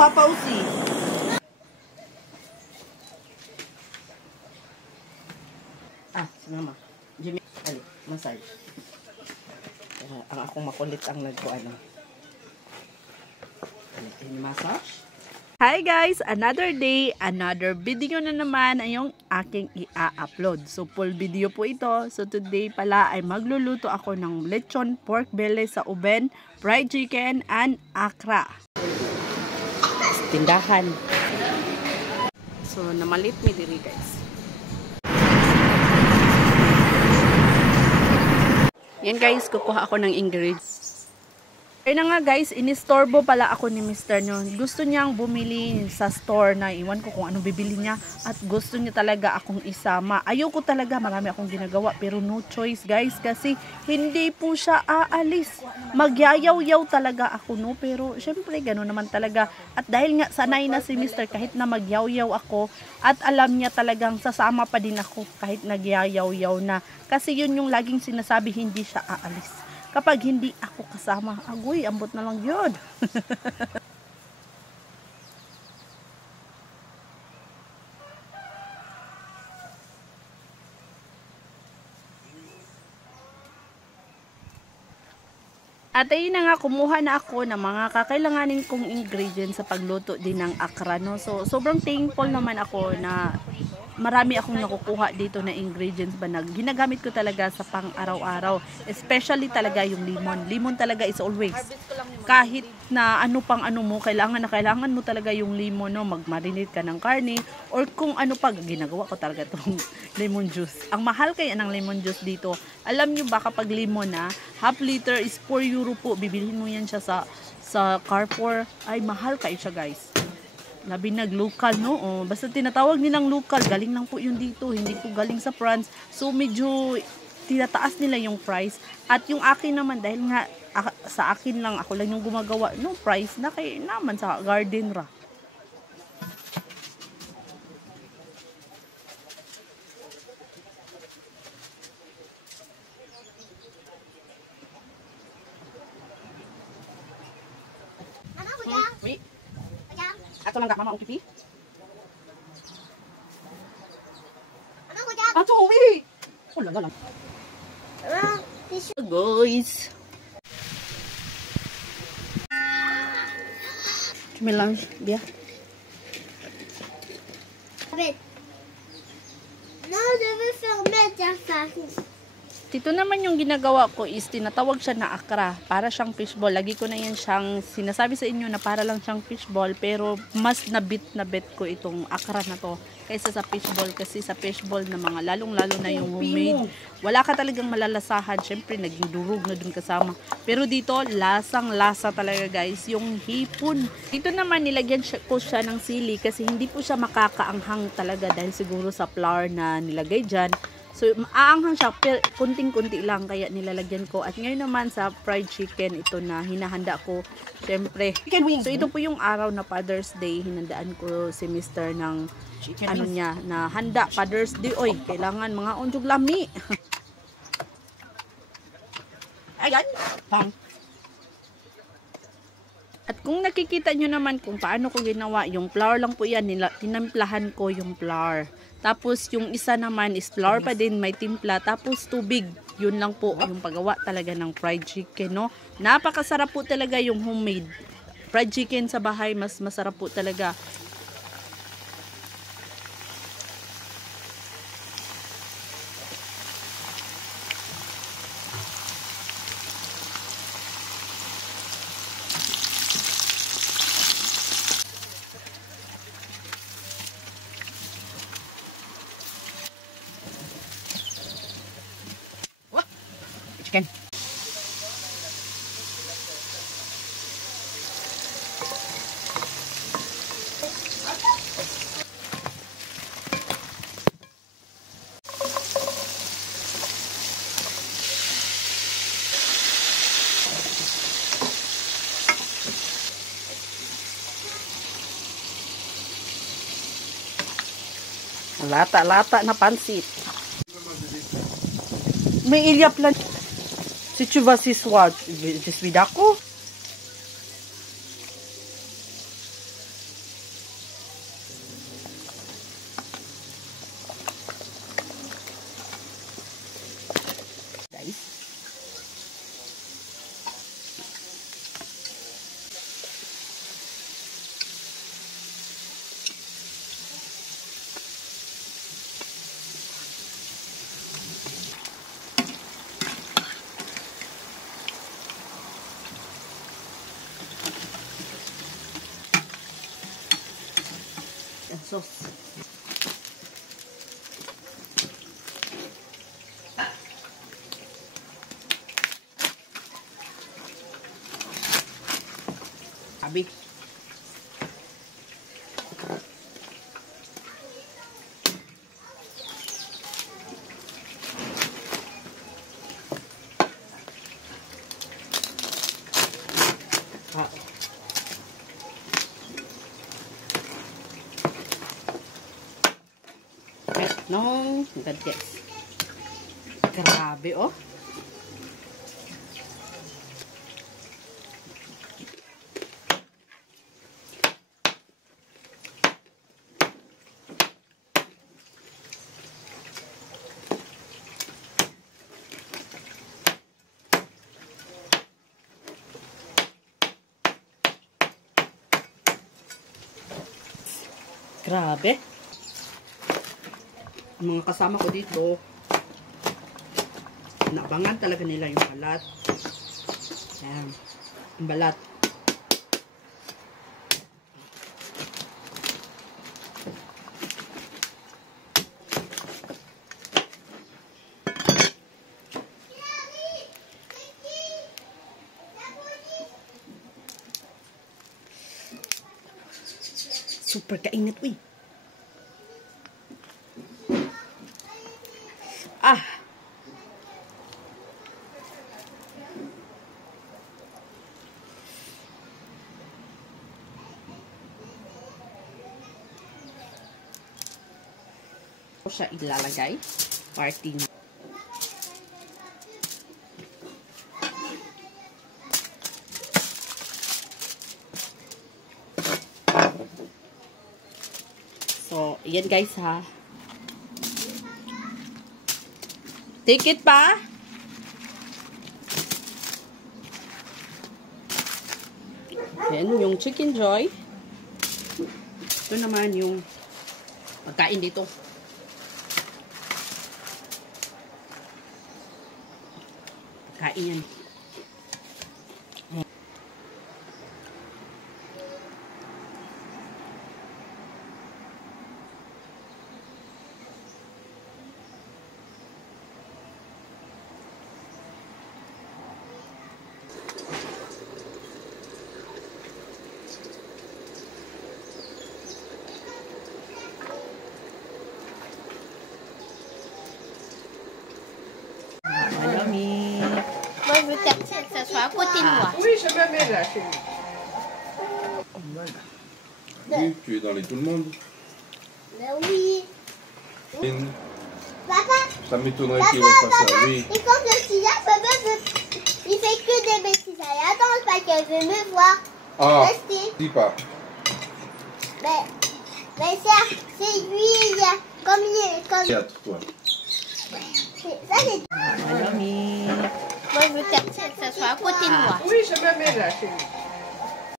Papa aussi. Ah, si Mama. Jimmy, ali, massage. Ang akong makulit ang nagkuano. Ini massage. Hi guys! Another day, another video na naman ay yung aking i-upload. So full video po ito. So today pala ay magluluto ako ng lechon pork belly sa oven, fried chicken, and akra. Tindahan. So namalit mi diri guys. Yan guys, kukuha ako ng ingredients. Ayun na nga guys, inistorbo pala ako ni Mr. nyo. Gusto niyang bumili sa store na iwan ko kung ano bibili niya. At gusto niya talaga akong isama. Ayoko talaga, marami akong ginagawa. Pero no choice guys, kasi hindi po siya aalis. Magyayaw-yaw talaga ako no. Pero syempre gano'n naman talaga. At dahil nga sanay na si Mr. kahit na magyaw-yaw ako. At alam niya talagang sasama pa din ako kahit nagyayaw-yaw na. Kasi yun yung laging sinasabi, hindi siya aalis. Kapag hindi ako kasama, agoy, ambot na lang yun. At ayun na nga, kumuha na ako ng mga kakailanganin kong ingredients sa pagluto din ng akra. No? So, sobrang thankful naman ako na marami akong nakukuha dito na ingredients ba na ginagamit ko talaga sa pang araw-araw. Especially talaga yung lemon. Lemon talaga is always. Kahit na ano pang ano mo, kailangan mo talaga yung lemon, no? Mag-marinate ka ng karne or kung ano pa, ginagawa ko talaga itong lemon juice. Ang mahal kaya ng lemon juice dito. Alam nyo ba kapag lemon na, half liter is 4 euro po. Bibilhin mo yan siya sa Carrefour. Ay, mahal kayo siya guys. Labi nag-local, no? Oh, basta tinatawag nilang local, galing lang po yun dito, hindi po galing sa France. So, medyo tinataas nila yung price. At yung akin naman, dahil nga sa akin lang, ako lang yung gumagawa, no price na kay naman sa garden ra. Wait. Ato lang mama ang pipi. Ato uwi. Oh la la. Guys. Mélange bien. Non, je veux fermer ta farine. Dito naman yung ginagawa ko is tinatawag siya na akra. Para siyang fishball. Lagi ko na yan siyang sinasabi sa inyo na para lang siyang fishball. Pero mas nabit ko itong akra na to kaysa sa fishball. Kasi sa fishball na mga lalong-lalo na yung homemade. Wala ka talagang malalasahan. Siyempre naging durog na dun kasama. Pero dito lasang-lasa talaga guys. Yung hipon. Dito naman nilagyan ko siya ng sili kasi hindi po siya makakaanghang talaga dahil siguro sa flour na nilagay dyan. So, aanghang siya, pero kunting-kunti lang kaya nilalagyan ko. At ngayon naman sa fried chicken, ito na hinahanda ko. Siyempre. So, ito po yung araw na Father's Day. Hinandaan ko si Mr. ng ano niya, na handa Father's Day. Oy, kailangan mga unjog lami. Ayan. Pang. At kung nakikita nyo naman kung paano ko ginawa, yung flour lang po yan, tinamplahan ko yung flour. Tapos yung isa naman is flour pa din, may timpla, tapos tubig. Yun lang po yung paggawa talaga ng fried chicken, no? Napakasarap po talaga yung homemade. Fried chicken sa bahay, mas masarap po talaga. Chicken. Lata-lata na pansit. Mais il y a plein. Si tu vas ce soir, je suis d'accord. sauce. Abi. Nong gadget. Grabe oh. Grabe. Ang mga kasama ko dito, naabangan talaga nila yung balat. Ayan. Ang balat. Super kainit, uy. Ah. O siya ilalagay. Party na. So, yan guys ha. Ticket pa? Yan, yung Chicken Joy. Ito naman yung pagkain dito. Pagkain yan. Yummy. Moi, je veux que ça soit à côté de moi. Oui, je me mets là, chérie. Oui, tu es dans les tout le monde. Mais oui. Papa, Ça m'étonnerait qu'il refasse ça, oui. et quand je suis là, papa, il fait que des bêtises. Allez, attends, parce qu'elle veut me voir. Ah, Restez. dis pas. Mais c'est lui, comme il est. Comme... Théâtre, toi. Ça, c'est. Yummy. Moi, je veux que ça soit à côté de moi. Oui, je me mets là, chérie.